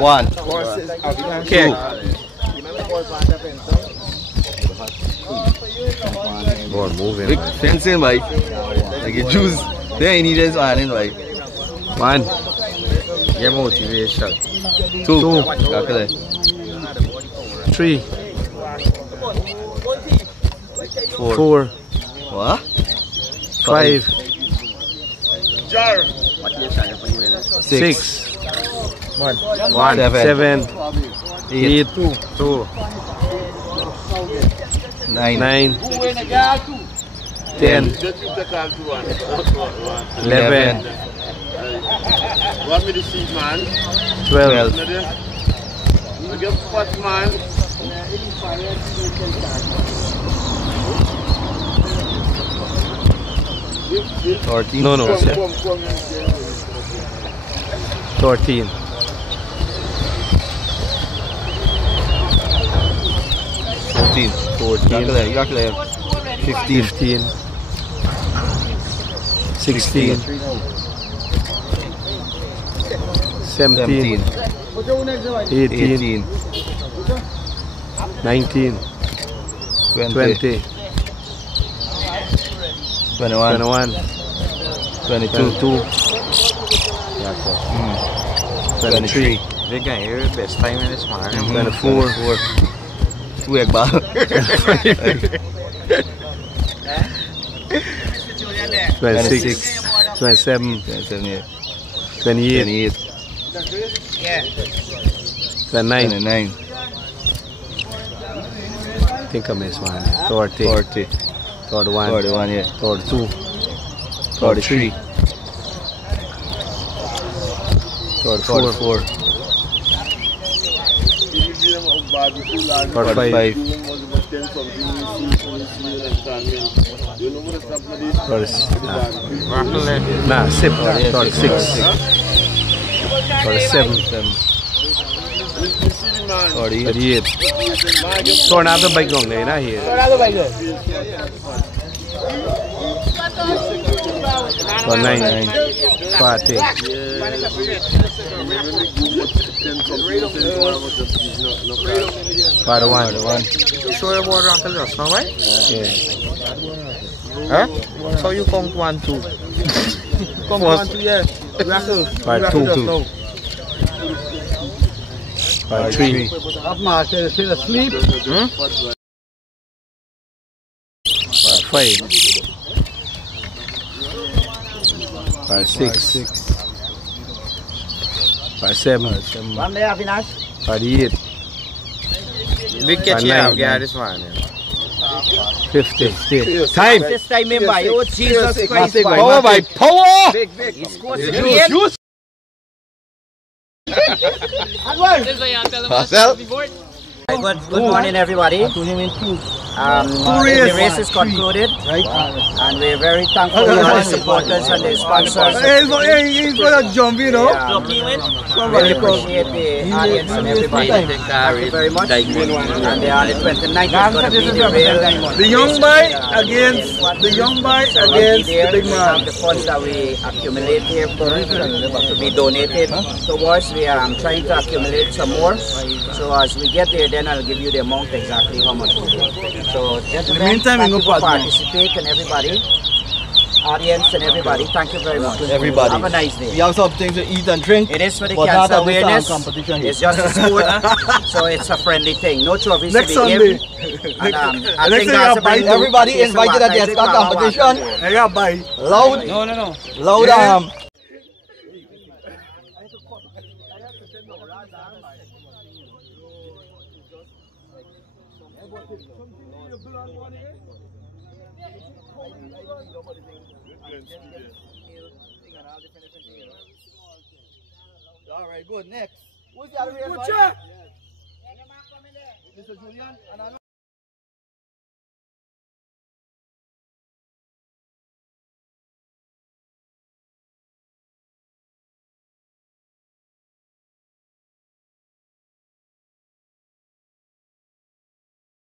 One. Kick. Go on, move Big in. fencing, boy. Like a juice. There you need this one in, boy. One. Get motivation. Two. Okay. 3. Four. 4. What? 5. Jar. 6. 1. 7. 8. 2. 9. 10. 11. Want me to see, man? 12. We get first man. 14. No. 13. 14. 15. 16. 17. 18. 19. 20. 21. 22. 23. Big guy here, best time in this man. 24. 2 egg ball. 26. 27. 28. 29. I think I missed one. 30. 31. Yeah. 32. 33. 34. 45. Nah, 36. 47. 38. Tornado bike going there, not here. 49. 40. 41. You sure you water uncle just now, right? Yeah. Huh? So you count 1, 2. Count 1, 2, yeah. Part 2. Part 3. Asleep. Part 5. Part 6. Part 7. One day, AVINASH. Part 8. Big catch here, get this one. 50. Time. This time, remember, oh Jesus Christ. Power by power! Big. He scores again. Marcel. Good morning, everybody. The race is concluded, and we're very thankful to all the supporters and the sponsors. He's gonna jump, you know. Really appreciate the audience and everybody. Thank you very much. And on the 29th is going to be the real. The young boy against the big man. The funds that we accumulate here to be donated towards. We are trying to accumulate some more. So as we get there, then I'll give you the amount exactly how much we get. So gentlemen, meantime, thank you for participate and everybody, audience and everybody, thank you very much. Everybody. Have a nice day. We have something to eat and drink. It is for the but cancer not awareness. competition here. It's just a sport, so it's a friendly thing. No trophies Next to be Sunday. given. And, I think that's about it. Everybody invited at the competition. Yeah, bye. Loud. No. Loud. Yeah. All right, good. Next. Who's the other race? Mr. Julian.